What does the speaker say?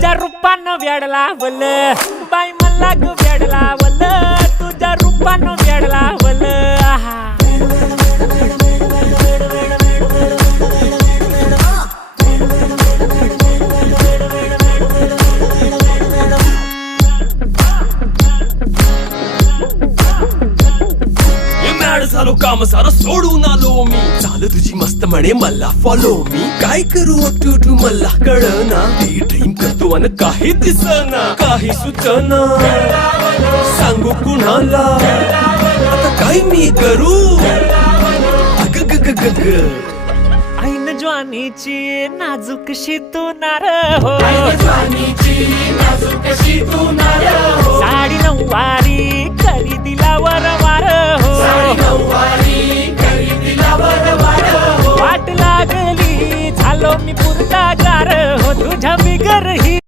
तुझ्या रूपानं वेड लावल बाई मला ग वेड लावल तुझ्या रूपानं वेड लावल आहा झालो काम सारं सोडून आलो मी चाल तुझी मस्त म्हणे मला फॉलो मी काय करू टू मला कळना ती ड्रीम करतो अन काही दिसना काही सुचना सांगू कुणाला आता काय मी करू अग ग ग ग ग ऐन ज्वानीची नाजूकशी तू नार हो साडी नऊवारी करी दिला वरवार हो वाट लागली झालो मी पुरता गार हो तुझ्या बिगर ही